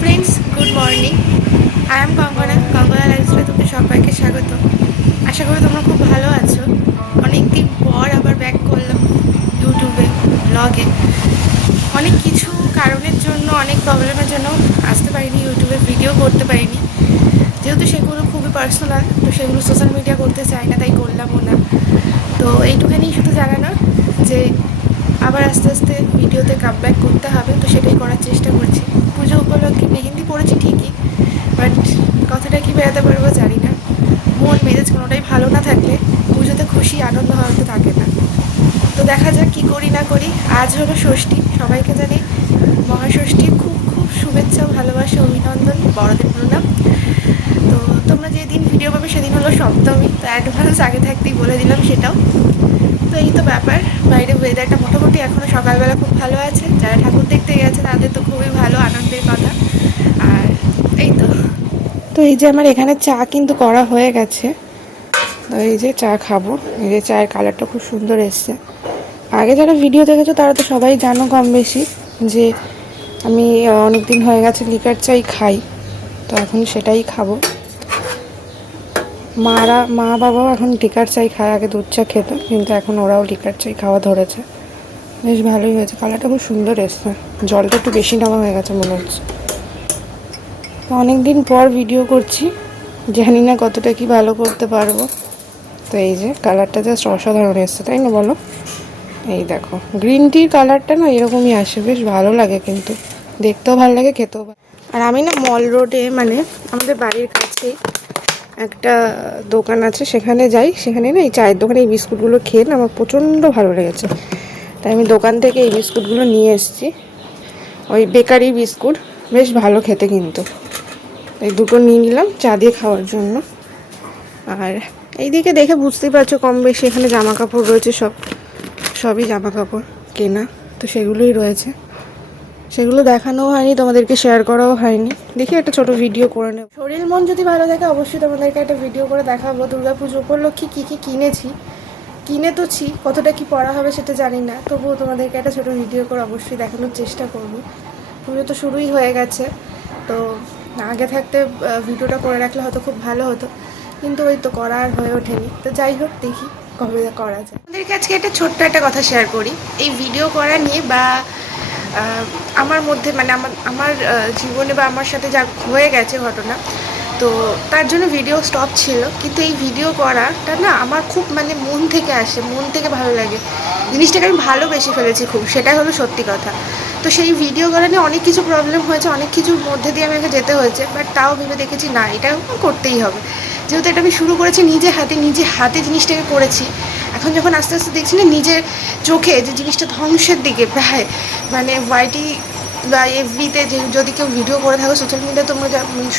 Friends, good morning. I am Kangana. Kangana লাইফস্টাইলে তোমাদের সবাইকে স্বাগত। আশা করি তোমরা খুব ভালো আছো। অনেক দিন পর আবার ব্যাক করলাম ইউটিউবে, ব্লগে। অনেক কিছু কারণের জন্য, অনেক প্রবলেমের জন্য আসতে পারিনি, ইউটিউবে ভিডিও করতে পারিনি। যেহেতু সেগুলো খুবই পার্সোনাল, তো সেগুলো সোশ্যাল মিডিয়া করতে চাই না, তাই করলামও না। তো এইটুখানি শুধু জানানো যে আবার আস্তে আস্তে ভিডিওতে কামব্যাক করতে হবে, তো সেটাই করার চেষ্টা করছি। পুজো উপলক্ষে মেহেন্দি পড়েছি ঠিকই, বাট কথাটা কি বেরোতে পারবো জানি না। মন মেজাজ কোনোটাই ভালো না থাকলে পুজোতে খুশি আনন্দ হয়তো থাকে না। তো দেখা যাক কী করি না করি। আজ হলো ষষ্ঠী, সবাইকে জানি মহাষষ্ঠী খুব খুব শুভেচ্ছা, ভালোবাসা, অভিনন্দন, বড়দের প্রণাম। তো তোমরা যেদিন ভিডিও পাবে সেদিন হলো সপ্তমী, তো অ্যাডভান্স আগে থাকতেই বলে দিলাম সেটাও। তো এই তো ব্যাপার। বাইরে ওয়েদারটা মোটামুটি এখনও সকালবেলা খুব ভালো আছে। যারা ঠাকুর দেখতে গেছে তাদের তো খুবই ভালো, আনন্দের কথা। আর এই তো এই যে আমার এখানে চা কিন্তু করা হয়ে গেছে। তো এই যে চা খাবো। এই যে চায়ের কালারটা খুব সুন্দর এসছে। আগে যারা ভিডিও দেখেছো তারা তো সবাই জানো কম বেশি যে আমি অনেক দিন হয়ে গেছে লিকার চাই খাই। তো এখন সেটাই খাবো। মা বাবাও এখন লিকার চাই খায়, আগে দুধ চা খেত, কিন্তু এখন ওরাও লিকার চাই খাওয়া ধরেছে। বেশ ভালোই হয়েছে, কালারটা খুব সুন্দর এসছে। জলটা একটু বেশি নেওয়া হয়ে গেছে মনে হচ্ছে। তো অনেক দিন পর ভিডিও করছি, জানি না কতটা কি ভালো করতে পারবো। তো এই যে কালারটা জাস্ট অসাধারণ এসছে, তাই না বলো? এই দেখো, গ্রিন টির কালারটা না এরকমই আসে, বেশ ভালো লাগে, কিন্তু দেখতেও ভালো লাগে, খেতেও ভালো। আর আমি না মল রোডে, মানে আমাদের বাড়ির কাছেই একটা দোকান আছে, সেখানে যাই। সেখানে না এই চায়ের দোকানে এই বিস্কুটগুলো খেয়ে না আমার প্রচণ্ড ভালো লেগেছে, তাই আমি দোকান থেকে এই বিস্কুটগুলো নিয়ে এসেছি। ওই বেকারি বিস্কুট, বেশ ভালো খেতে কিন্তু। এই দুটো নিয়ে নিলাম চা দিয়ে খাওয়ার জন্য। আর এইদিকে দেখে বুঝতেই পারছো কম বেশি এখানে জামা কাপড় রয়েছে, সবই জামা কাপড় কেনা, তো সেগুলোই রয়েছে। সেগুলো দেখানোও হয়নি, তোমাদেরকে শেয়ার করাও হয়নি। দেখি একটা ছোট ভিডিও করে নেব। শরীর মন যদি ভালো থাকে অবশ্যই তোমাদেরকে একটা ভিডিও করে দেখাবো। দুর্গাপুজো উপলক্ষে কী কী কিনেছি, কিনে তোছি, কতটা কি পড়া হবে সেটা জানি না, তবুও তোমাদেরকে একটা ছোটো ভিডিও করে অবশ্যই দেখানোর চেষ্টা করবো। পুজো তো শুরুই হয়ে গেছে, তো আগে থাকতে ভিডিওটা করে রাখলে হয়তো খুব ভালো হতো, কিন্তু ওই তো করা আর হয়ে ওঠেনি। তো যাই হোক, দেখি কবে করা যায়। আমাদেরকে আজকে একটা ছোট্ট একটা কথা শেয়ার করি এই ভিডিও করা নিয়ে, বা আমার মধ্যে, মানে আমার জীবনে বা আমার সাথে যা হয়ে গেছে ঘটনা, তো তার জন্য ভিডিও স্টপ ছিল। কিন্তু এই ভিডিও করাটা না আমার খুব, মানে মন থেকে আসে, মন থেকে ভালো লাগে। জিনিসটাকে আমি ভালোবেসে ফেলেছি খুব, সেটাই হলো সত্যি কথা। তো সেই ভিডিও করা নিয়ে অনেক কিছু প্রবলেম হয়েছে, অনেক কিছুর মধ্যে দিয়ে আমাকে যেতে হয়েছে, বাট তাও ভেবে দেখেছি না, এটা করতেই হবে। যেহেতু এটা আমি শুরু করেছি নিজে হাতে জিনিসটাকে করেছি, এখন যখন আস্তে আস্তে দেখছি না নিজের চোখে যে জিনিসটা ধ্বংসের দিকে প্রায়, মানে ওয়াইটি বা এফবিতে যে যদি কেউ ভিডিও করে থাকো, সোশ্যাল মিডিয়া তোমরা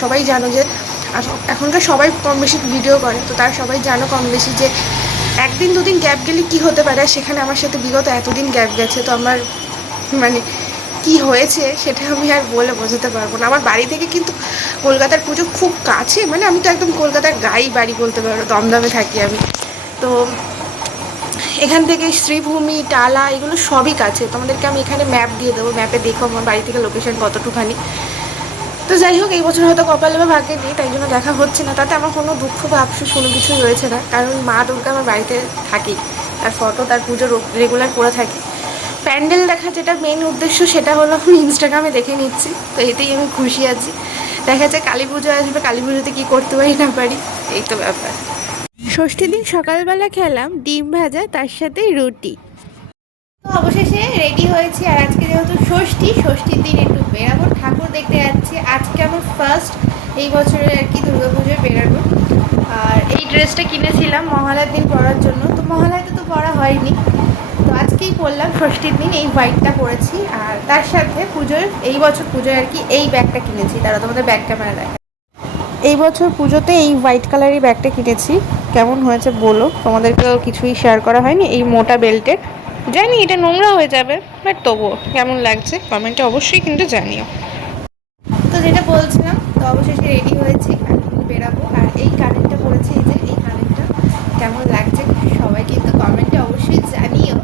সবাই জানো যে এখনকার সবাই কম বেশি ভিডিও করে, তো তারা সবাই জানো কম বেশি যে একদিন দুদিন গ্যাপ গেলে কী হতে পারে। সেখানে আমার সাথে বিগত এতদিন গ্যাপ গেছে, তো আমার মানে কি হয়েছে সেটা আমি আর বলে বোঝাতে পারবো না। আমার বাড়ি থেকে কিন্তু কলকাতার পুজো খুব কাছে, মানে আমি তো একদম কলকাতার গাই বাড়ি বলতে পারো, দমদমে থাকি আমি। তো এখান থেকে শ্রীভূমি, টালা, এগুলো সবই কাছে। তোমাদেরকে আমি এখানে ম্যাপ দিয়ে দেবো, ম্যাপে দেখো আমার বাড়ি থেকে লোকেশন কতটুখানি। তো যাই হোক, এই বছর হয়তো কপালে বা ভাগ্যে নেই, তাই জন্য দেখা হচ্ছে না। তাতে আমার কোনো দুঃখ বা আফসোস কোনো কিছুই রয়েছে না, কারণ মা দুর্গা আমার বাড়িতে থাকেই, তার ফটো, তার পুজো রেগুলার করে থাকি। প্যান্ডেল দেখা যেটা মেন উদ্দেশ্য, সেটা হলো আমি ইনস্টাগ্রামে দেখে নিচ্ছি, তো এতেই আমি খুশি আছি। দেখা যায় কালী পুজো আসবে, কালী পুজোতে কী করতে পারি না পারি, এই তো ব্যাপার। ষষ্ঠীর দিন সকালবেলা খেলাম ডিম ভাজা, তার সাথে রুটি। তো অবশেষে রেডি হয়েছি, আর আজকে যেহেতু ষষ্ঠীর দিন একটু বেরাবো, ঠাকুর দেখতে যাচ্ছি। আজকে আমার ফার্স্ট এই বছরের আর কি দুর্গাপুজোয় বেরাবো। আর এই ড্রেসটা কিনেছিলাম মহালয়ার দিন পরার জন্য, তো মহালয়াতে তো পরা হয়নি, তো আজকেই পরলাম ষষ্ঠীর দিন। এই হোয়াইটটা পরেছি, আর তার সাথে পুজোর, এই বছর পুজোয় আর কি এই ব্যাগটা কিনেছি। তারা তোমাদের ব্যাগ ক্যামেরা দেখা, এই বছর পুজোতে এই হোয়াইট কালারের ব্যাগটা কিনেছি। কেমন হয়েছে বলো, তোমাদেরকেও কিছুই শেয়ার করা হয়নি। এই মোটা বেল্টের, জানি এটা নোংরা হয়ে যাবে, বাট তবুও কেমন লাগছে কমেন্টে অবশ্যই কিন্তু জানিও। তো যেটা বলছিলাম, তো অবশেষে রেডি হয়েছি, এখন বেরাবো। আর এই কানেরটা পরেছি, এই যে এই কানেরটা কেমন লাগছে সবাই কিন্তু কমেন্টে অবশ্যই জানিও।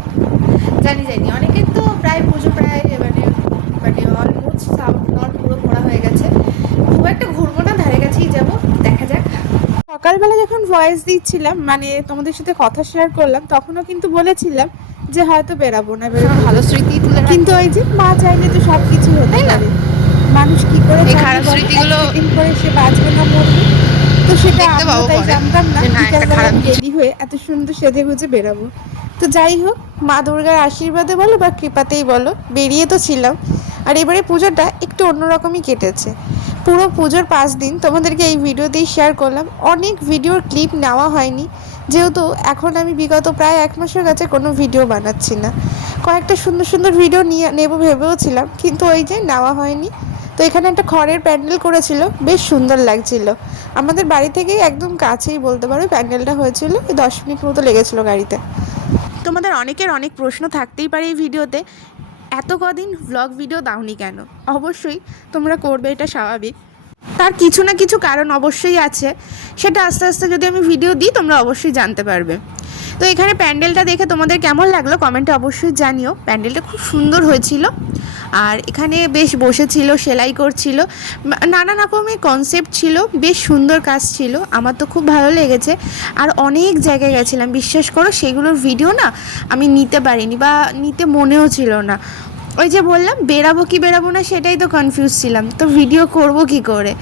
জানি অনেকের তো প্রায় পুজো প্রায় মানে অলমোস্ট নট পুরো পড়া হয়ে সকালবেলা যখন ভয়েস দিচ্ছিলাম, মানে তোমাদের সাথে কথা শেয়ার করলাম, তখনও কিন্তু বলেছিলাম যে হয়তো বেরাবো না, ভালো স্মৃতি তুলে, কিন্তু ওই যে মা চাইলে তো সব কিছু হতে পারে। মানুষ কি করে খারাপ স্মৃতিগুলো করে সে বাঁচবে না মরবে, তো সেটা আমিও তাই জানতাম না বিকালবেলা রেডি হয়ে এত সুন্দর সেজে গুজে বেরাবো। তো যাই হোক, মা দুর্গার আশীর্বাদে বলো বা কৃপাতেই বলো, বেরিয়ে তো ছিলাম। আর এবারে পুজোটা একটু অন্যরকমই কেটেছে। পুরো পুজোর 5 দিন তোমাদেরকে এই ভিডিওতেই শেয়ার করলাম। অনেক ভিডিওর ক্লিপ নেওয়া হয়নি, যেহেতু এখন আমি বিগত প্রায় 1 মাসের কাছে কোনো ভিডিও বানাচ্ছি না। কয়েকটা সুন্দর সুন্দর ভিডিও নেবো ভেবেও ছিলাম, কিন্তু ওই যে নেওয়া হয়নি। তো এখানে একটা খড়ের প্যান্ডেল করেছিল, বেশ সুন্দর লাগছিল। আমাদের বাড়ি থেকেই একদম কাছেই বলতে পারো প্যান্ডেলটা হয়েছিল, 10 মিনিট মতো লেগেছিলো গাড়িতে। তোমাদের অনেকের অনেক প্রশ্ন থাকতেই পারে এই ভিডিওতে, এত কদিন ভ্লগ ভিডিও দাওনি কেন? অবশ্যই তোমরা করবে, এটা স্বাভাবিক। তার কিছু না কিছু কারণ অবশ্যই আছে, সেটা আস্তে আস্তে যদি আমি ভিডিও দিই তোমরা অবশ্যই জানতে পারবে। তো এখানে প্যান্ডেলটা দেখে তোমাদের কেমন লাগলো কমেন্টে অবশ্যই জানিও। প্যান্ডেলটা খুব সুন্দর হয়েছিল, আর এখানে বেশ বসেছিল, সেলাই করছিল, নানা রকমের কনসেপ্ট ছিল, বেশ সুন্দর কাজ ছিল। আমার তো খুব ভালো লেগেছে। আর অনেক জায়গায় গেছিলাম, বিশ্বাস করো সেগুলোর ভিডিও না আমি নিতে পারিনি, বা নিতে মনেও ছিল না। ওই যে বললাম বেরাবো কি বেরাবো না, সেটাই তো কনফিউজ ছিলাম, তো ভিডিও করব কি করে।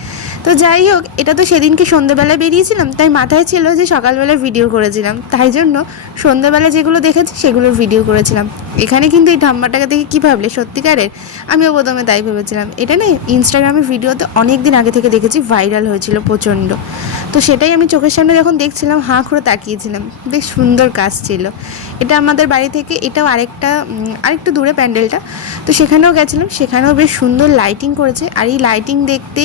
তো যাই হোক, এটা তো সেদিনকে সন্ধ্যেবেলায় বেরিয়েছিলাম, তাই মাথায় ছিল যে সকালবেলায় ভিডিও করেছিলাম, তাই জন্য সন্ধ্যেবেলা যেগুলো দেখেছি সেগুলোর ভিডিও করেছিলাম। এখানে কিন্তু এই ঠাম্মাটাকে দেখে কী ভাবলে সত্যিকারের? আমিও প্রথমে তাই ভেবেছিলাম। এটা না ইনস্টাগ্রামের ভিডিওতে অনেক দিন আগে থেকে দেখেছি, ভাইরাল হয়েছিল প্রচণ্ড। তো সেটাই আমি চোখের সামনে যখন দেখছিলাম হাঁ করে তাকিয়েছিলাম, বেশ সুন্দর কাজ ছিল। এটা আমাদের বাড়ি থেকে এটাও আরেকটু দূরে প্যান্ডেলটা, তো সেখানেও গেছিলাম, সেখানেও বেশ সুন্দর লাইটিং করেছে। আর এই লাইটিং দেখতে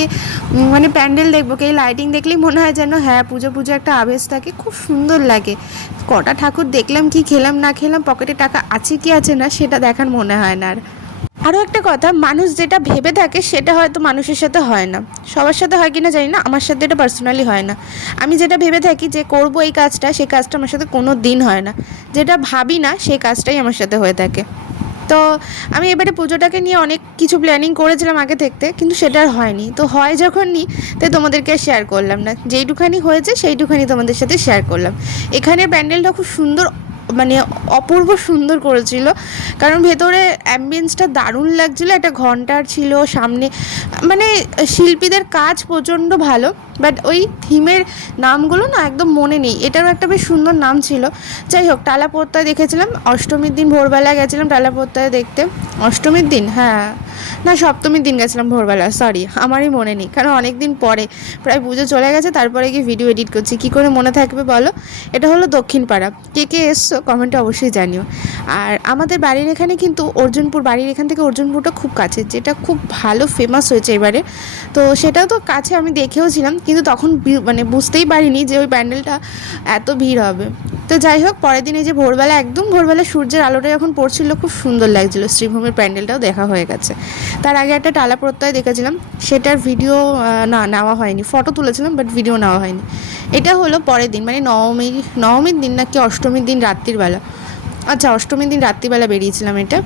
মানে প্যান্ডেল দেখবো কি, এই লাইটিং দেখলেই মনে হয় যেন হ্যাঁ পুজো পুজো একটা আবেশ থাকে, খুব সুন্দর লাগে। কটা ঠাকুর দেখলাম, কি খেলাম না খেলাম, পকেটে টাকা আছে কি আছে না সেটা দেখার মনে হয় না। আর আরও একটা কথা, মানুষ যেটা ভেবে থাকে সেটা হয়তো মানুষের সাথে হয় না, সবার সাথে হয় কিনা জানি না, আমার সাথে এটা পার্সোনালি হয় না। আমি যেটা ভেবে থাকি যে করব এই কাজটা, সেই কাজটা আমার সাথে কোনো দিন হয় না। যেটা ভাবি না সেই কাজটাই আমার সাথে হয়ে থাকে। তো আমি এবারে পুজোটাকে নিয়ে অনেক কিছু প্ল্যানিং করেছিলাম আগে থাকতে, কিন্তু সেটা আর হয়নি। তো হয় যখন নি, তাই তোমাদেরকে শেয়ার করলাম না, যেইটুখানি হয়েছে সেইটুখানি তোমাদের সাথে শেয়ার করলাম। এখানে প্যান্ডেলটা খুব সুন্দর, মানে অপূর্ব সুন্দর করেছিল, কারণ ভেতরে অ্যাম্বিয়েন্সটা দারুণ লাগছিলো। একটা ঘন্টার ছিল সামনে, মানে শিল্পীদের কাজ প্রচণ্ড ভালো, বাট ওই থিমের নামগুলো না একদম মনে নেই। এটারও একটা বেশ সুন্দর নাম ছিল। যাই হোক, টালা পোত্তায় দেখেছিলাম, অষ্টমীর দিন ভোরবেলা গেছিলাম টালা পোত্তায় দেখতে। অষ্টমীর দিন, হ্যাঁ না সপ্তমীর দিন গেছিলাম ভোরবেলা, সরি আমারই মনে নেই, কারণ অনেক দিন পরে, প্রায় পুজো চলে গেছে, তারপরে গিয়ে ভিডিও এডিট করছি, কী করে মনে থাকবে বলো। এটা হলো দক্ষিণ পাড়া। কে কে এসছো কমেন্টে অবশ্যই জানিও। আর আমাদের বাড়ির এখানে কিন্তু অর্জুনপুর, বাড়ির এখান থেকে অর্জুনপুরটা খুব কাছে, যেটা খুব ভালো ফেমাস হয়েছে এবারে। তো সেটাও তো কাছে, আমি দেখেও ছিলাম, কিন্তু তখন মানে বুঝতেই পারিনি যে ওই প্যান্ডেলটা এত ভিড় হবে। তো যাই হোক, পরের দিন এই যে ভোরবেলা, একদম ভোরবেলা সূর্যের আলোটা যখন পড়ছিল খুব সুন্দর লাগছিলো। শ্রীভূমির প্যান্ডেলটাও দেখা হয়ে গেছে। তার আগে একটা টালা প্রত্যয় দেখেছিলাম, সেটার ভিডিও না নেওয়া হয়নি, ফটো তুলেছিলাম বাট ভিডিও নেওয়া হয়নি। এটা হলো পরের দিন, মানে নবমীর দিন নাকি অষ্টমীর দিন রাত্রির বেলা, আচ্ছা অষ্টমীর দিন রাত্রিবেলা বেরিয়েছিলাম এটা।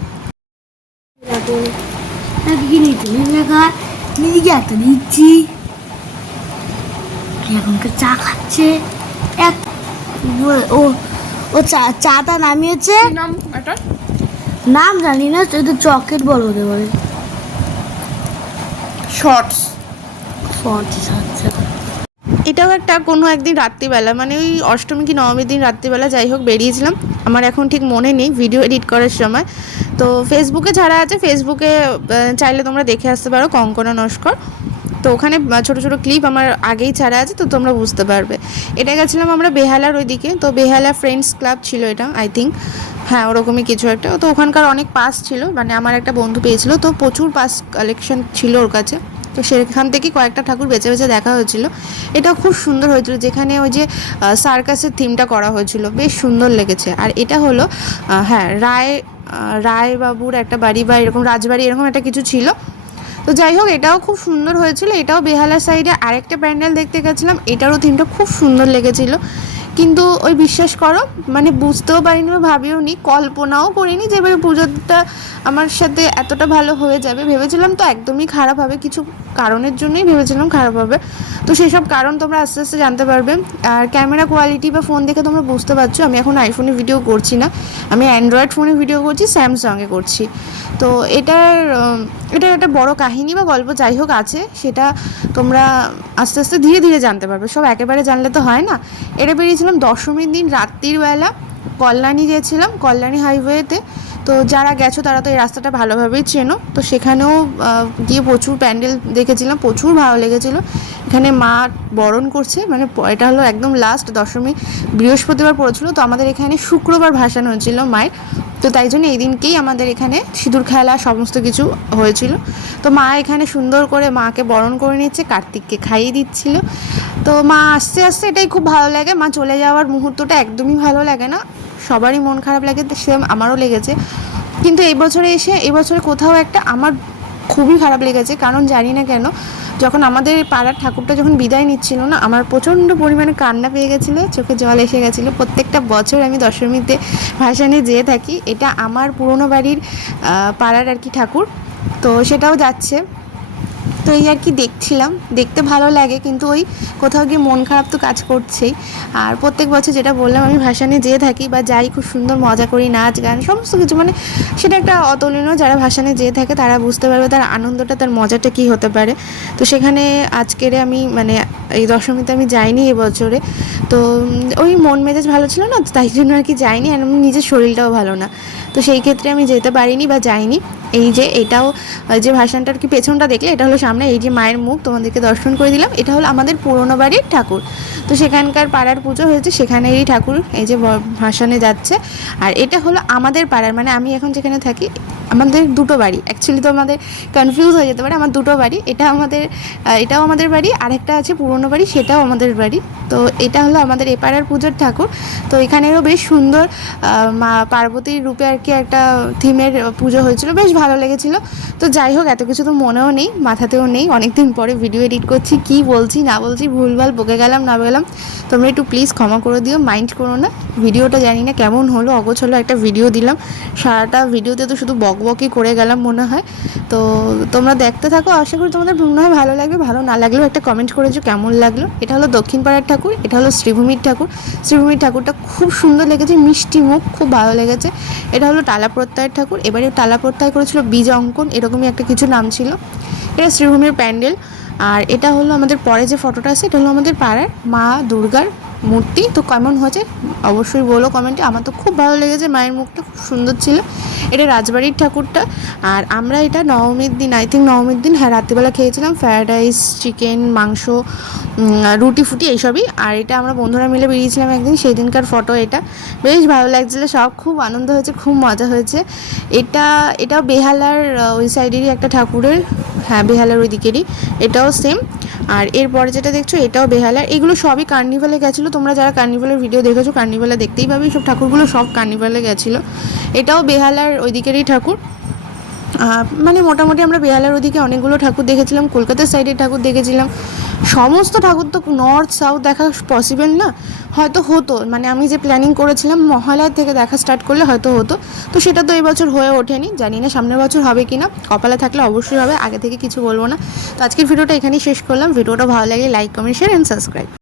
এখনকার চা খাচ্ছে, ও চাটা নামিয়েছে, নাম জানি না, তো চকেট বড় হতে পারে, শর্টস। আচ্ছা। এটাও একটা কোনো একদিন রাত্রিবেলা, মানে ওই অষ্টমী কি নবমীর দিন রাত্রিবেলা, যাই হোক বেরিয়েছিলাম। আমার এখন ঠিক মনে নেই ভিডিও এডিট করার সময়। তো ফেসবুকে ছাড়া আছে, ফেসবুকে চাইলে তোমরা দেখে আসতে পারো, কঙ্কনা নস্কর। তো ওখানে ছোটো ছোটো ক্লিপ আমার আগেই ছাড়া আছে, তো তোমরা বুঝতে পারবে। এটা গেছিলাম আমরা বেহালার ওইদিকে, তো বেহালা ফ্রেন্ডস ক্লাব ছিল এটা, আই থিঙ্ক, হ্যাঁ ওরকমই কিছু একটা। তো ওখানকার অনেক পাস ছিল, মানে আমার একটা বন্ধু পেয়েছিল, তো প্রচুর পাস কালেকশন ছিল ওর কাছে। তো সেখান থেকে কয়েকটা ঠাকুর বেছে বেছে দেখা হয়েছিল। এটা খুব সুন্দর হয়েছিল, যেখানে ওই যে সার্কাসের থিমটা করা হয়েছিল, বেশ সুন্দর লেগেছে। আর এটা হলো হ্যাঁ রায়বাবুর একটা বাড়ি বা এরকম রাজবাড়ি এরকম একটা কিছু ছিল। তো যাই হোক, এটাও খুব সুন্দর হয়েছিল। এটাও বেহালা সাইডে আরেকটা প্যান্ডেল দেখতে গেছিলাম, এটারও থিমটা খুব সুন্দর লেগেছিল, কিন্তু ওই বিশ্বাস করো মানে বুঝতেও পারিনি বা ভাবিও নি, কল্পনাও করিনি যে এবারে পুজোটা আমার সাথে এতটা ভালো হয়ে যাবে। ভেবেছিলাম তো একদমই খারাপ হবে, কিছু কারণের জন্যই ভেবেছিলাম খারাপ হবে। তো সেসব কারণ তোমরা আস্তে আস্তে জানতে পারবে। আর ক্যামেরা কোয়ালিটি বা ফোন দেখে তোমরা বুঝতে পারছো আমি এখন আইফোনে ভিডিও করছি না, আমি অ্যান্ড্রয়েড ফোনে ভিডিও করছি, স্যামসাংয়ে করছি। তো এটার একটা বড় কাহিনী বা গল্প যাই হোক আছে, সেটা তোমরা আস্তে আস্তে ধীরে ধীরে জানতে পারবে, সব একেবারে জানলে তো হয় না। এটা বেরিয়েছিলাম দশমীর দিন রাত্রির বেলা, কল্যাণী গিয়েছিলাম, কল্যাণী হাইওয়েতে। তো যারা গেছো তারা তো এই রাস্তাটা ভালোভাবেই চেনো। তো সেখানেও গিয়ে প্রচুর প্যান্ডেল দেখেছিলাম, প্রচুর ভালো লেগেছিলো। এখানে মা বরণ করছে, মানে এটা হলো একদম লাস্ট দশমী বৃহস্পতিবার পড়েছিল, তো আমাদের এখানে শুক্রবার ভাসান হয়েছিল মায়ের। তো তাই জন্য এই দিনকেই আমাদের এখানে সিঁদুর খেলা সমস্ত কিছু হয়েছিল। তো মা এখানে সুন্দর করে মাকে বরণ করে নিচ্ছে, কার্তিককে খাইয়ে দিচ্ছিল। তো মা আস্তে আস্তে, এটাই খুব ভালো লাগে। মা চলে যাওয়ার মুহূর্তটা একদমই ভালো লাগে না, সবারই মন খারাপ লাগে, সেম আমারও লেগেছে। কিন্তু এই বছরে কোথাও একটা আমার খুবই খারাপ লেগেছে, কারণ জানি না কেন, যখন আমাদের পাড়ার ঠাকুরটা যখন বিদায় নিচ্ছিল না, আমার প্রচণ্ড পরিমাণে কান্না পেয়ে গেছিলো, চোখে জল এসে গেছিলো। প্রত্যেকটা বছর আমি দশমীতে ভাসানে যেয়ে থাকি, এটা আমার পুরনো বাড়ির পাড়ার আর কি ঠাকুর, তো সেটাও যাচ্ছে। তো এই আর কি দেখছিলাম, দেখতে ভালো লাগে, কিন্তু ওই কোথাও গিয়ে মন খারাপ তো কাজ করছেই। আর প্রত্যেক বছর যেটা বললাম আমি ভাসানে যেয়ে থাকি বা যাই, খুব সুন্দর মজা করি, নাচ গান সমস্ত কিছু, মানে সেটা একটা অতুলনীয়। যারা ভাসানে যেয়ে থাকে তারা বুঝতে পারবে তার আনন্দটা, তার মজাটা কী হতে পারে। তো সেখানে আজকের আমি মানে এই দশমীতে আমি যাইনি এবছরে। তো ওই মন মেজাজ ভালো ছিল না, তাই জন্য আর কি যাইনি, আর আমার নিজের শরীরটাও ভালো না, তো সেই ক্ষেত্রে আমি যেতে পারিনি বা যাইনি। এই যে এটাও যে ভাসানটার কি পেছনটা দেখলে, এটা হলো সামনে, এই যে মায়ের মুখ তোমাদেরকে দর্শন করে দিলাম, এটা হলো আমাদের পুরনো বাড়ির ঠাকুর। তো সেখানকার পাড়ার পুজো হয়েছে, সেখানেরই ঠাকুর এই যে ভাসানে যাচ্ছে। আর এটা হলো আমাদের পাড়ার, মানে আমি এখন যেখানে থাকি, আমাদের দুটো বাড়ি, অ্যাকচুয়ালি তো আমাদের কনফিউজ হয়ে যেতে পারে, আমার দুটো বাড়ি, এটাও আমাদের বাড়ি, আরেকটা আছে পুরনো বাড়ি, সেটাও আমাদের বাড়ি। তো এটা হলো আমাদের এ পাড়ার পুজোর ঠাকুর। তো এখানেরও বেশ সুন্দর মা পার্বতীর রূপে আর কি একটা থিমের পুজো হয়েছিল, বেশ ভালো লেগেছিলো। তো যাই হোক, এত কিছু তো মনেও নেই, মাথাতেও নেই, অনেক দিন পরে ভিডিও এডিট করছি, কি বলছি না বলছি, ভুলভাল বকে গেলাম না বললাম, তোমরা একটু প্লিজ ক্ষমা করে দিও, মাইন্ড করো না। ভিডিওটা জানি না কেমন হলো, অগোছালো একটা ভিডিও দিলাম, সারাটা ভিডিওতে তো শুধু বকবকই করে গেলাম মনে হয়। তো তোমরা দেখতে থাকো, আশা করি তোমাদের মনে হয় ভালো লাগবে, ভালো না লাগলেও একটা কমেন্ট করেছো কেমন লাগলো। এটা হলো দক্ষিণ পাড়ার ঠাকুর, এটা হলো শ্রীভূমির ঠাকুর। শ্রীভূমির ঠাকুরটা খুব সুন্দর লেগেছে, মিষ্টি মুখ, খুব ভালো লেগেছে। এটা হলো টালা প্রত্যয়ের ঠাকুর, এবারে টালা প্রত্যয় করেছিল বীজ অঙ্কন, এরকমই একটা কিছু নাম ছিল। এটা শ্রীভূমির প্যান্ডেল। আর এটা হলো আমাদের পরে যে ফটোটা আছে, এটা হলো আমাদের পাড়ার মা দুর্গার মূর্তি। তো কেমন হয়েছে অবশ্যই বলো কমেন্টে, আমার তো খুব ভালো লেগেছে, মায়ের মুখটা খুব সুন্দর ছিল। এটা রাজবাড়ির ঠাকুরটা। আর আমরা এটা নবমীর দিন, আই থিঙ্ক নবমীর দিন, হ্যাঁ রাত্রিবেলা খেয়েছিলাম ফ্রায়েড রাইস, চিকেন, মাংস, রুটি ফুটি এইসবই। আর এটা আমরা বন্ধুরা মিলে বেরিয়েছিলাম একদিন, সেই দিনকার ফটো এটা, বেশ ভালো লাগছিলো, সব খুব আনন্দ হয়েছে, খুব মজা হয়েছে। এটাও বেহালার ওই সাইডেরই একটা ঠাকুরের, হ্যাঁ বেহালার ওই দিকেরই, এটাও সেম। আর এরপরে যেটা দেখছো এটাও বেহালার, এগুলো সবই কার্নিভালে গেছিলো। তোমরা যারা কার্নিভালের ভিডিও দেখেছো, কার্নিভালে দেখতেই পাবে সব ঠাকুরগুলো সব কার্নিভালে গেছিলো। এটাও বেহালার ওই দিকেরই ঠাকুর। মানে মোটামুটি আমরা বেহালার ওদিকে অনেকগুলো ঠাকুর দেখেছিলাম, কলকাতার সাইডের ঠাকুর দেখেছিলাম। সমস্ত ঠাকুর তো নর্থ সাউথ দেখা পসিবল না, হয়তো হতো, মানে আমি যে প্ল্যানিং করেছিলাম মহালয়ার থেকে দেখা স্টার্ট করলে হয়তো হতো, তো সেটা তো এবছর হয়ে ওঠেনি, জানি না সামনের বছর হবে কি না, কপালে থাকলে অবশ্যই হবে, আগে থেকে কিছু বলবো না। তো আজকের ভিডিওটা এখানেই শেষ করলাম। ভিডিওটা ভালো লাগলে like, comment, share and subscribe.